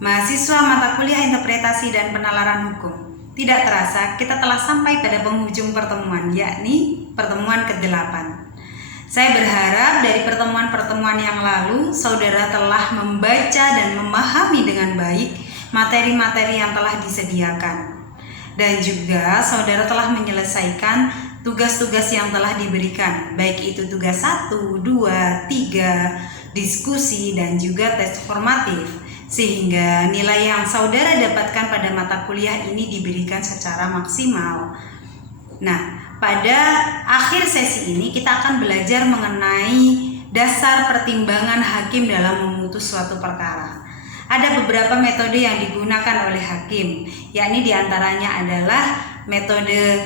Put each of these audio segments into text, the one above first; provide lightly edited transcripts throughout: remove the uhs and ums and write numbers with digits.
Mahasiswa mata kuliah interpretasi dan penalaran hukum. Tidak terasa kita telah sampai pada penghujung pertemuan, yakni pertemuan ke-8. Saya berharap dari pertemuan-pertemuan yang lalu, saudara telah membaca dan memahami dengan baik materi-materi yang telah disediakan. Dan juga saudara telah menyelesaikan tugas-tugas yang telah diberikan, baik itu tugas 1, 2, 3, diskusi, dan juga tes formatif. Sehingga nilai yang saudara dapatkan pada mata kuliah ini diberikan secara maksimal. Nah, pada akhir sesi ini kita akan belajar mengenai dasar pertimbangan hakim dalam memutus suatu perkara. Ada beberapa metode yang digunakan oleh hakim, yakni diantaranya adalah metode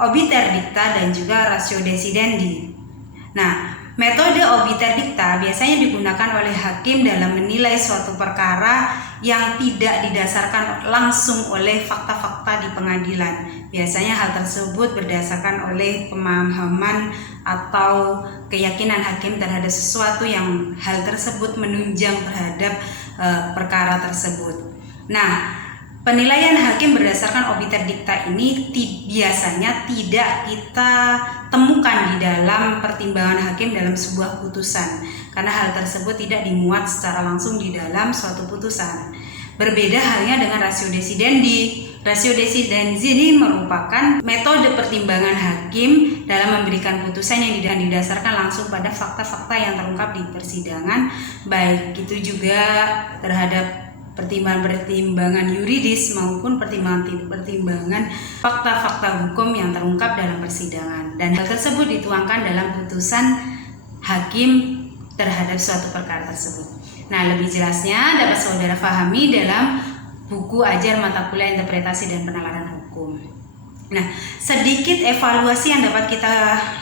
obiter dicta dan juga ratio decidendi. Nah, metode obiter dicta biasanya digunakan oleh hakim dalam menilai suatu perkara yang tidak didasarkan langsung oleh fakta-fakta di pengadilan. Biasanya hal tersebut berdasarkan oleh pemahaman atau keyakinan hakim terhadap sesuatu yang hal tersebut menunjang terhadap perkara tersebut. Nah, penilaian hakim berdasarkan obiter dicta ini biasanya tidak kita temukan di dalam pertimbangan hakim dalam sebuah putusan, karena hal tersebut tidak dimuat secara langsung di dalam suatu putusan. Berbeda halnya dengan ratio decidendi. Ratio decidendi ini merupakan metode pertimbangan hakim dalam memberikan putusan yang didasarkan langsung pada fakta-fakta yang terungkap di persidangan, baik itu juga terhadap pertimbangan yuridis maupun pertimbangan fakta-fakta hukum yang terungkap dalam persidangan, dan hal tersebut dituangkan dalam putusan hakim terhadap suatu perkara tersebut. Nah, lebih jelasnya dapat saudara pahami dalam buku Ajar Mata Kuliah Interpretasi dan Penalaran Hukum. Nah, sedikit evaluasi yang dapat kita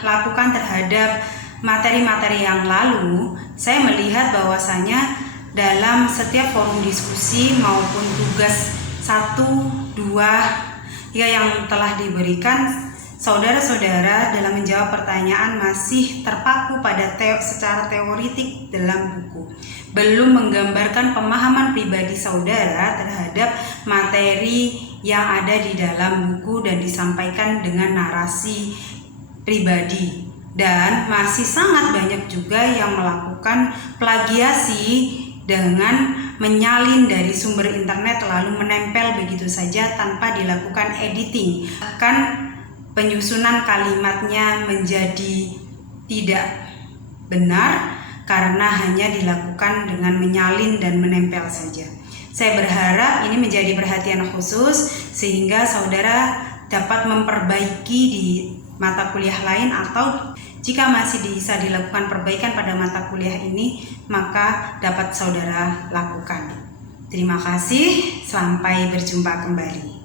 lakukan terhadap materi-materi yang lalu. Saya melihat bahwasanya dalam setiap forum diskusi maupun tugas 1, 2 yang telah diberikan, saudara-saudara dalam menjawab pertanyaan masih terpaku pada secara teoritik dalam buku, belum menggambarkan pemahaman pribadi saudara terhadap materi yang ada di dalam buku dan disampaikan dengan narasi pribadi. Dan masih sangat banyak juga yang melakukan plagiasi dengan menyalin dari sumber internet lalu menempel begitu saja tanpa dilakukan editing. Bahkan penyusunan kalimatnya menjadi tidak benar karena hanya dilakukan dengan menyalin dan menempel saja. Saya berharap ini menjadi perhatian khusus sehingga saudara dapat memperbaiki di mata kuliah lain, atau jika masih bisa dilakukan perbaikan pada mata kuliah ini, maka dapat saudara lakukan. Terima kasih, sampai berjumpa kembali.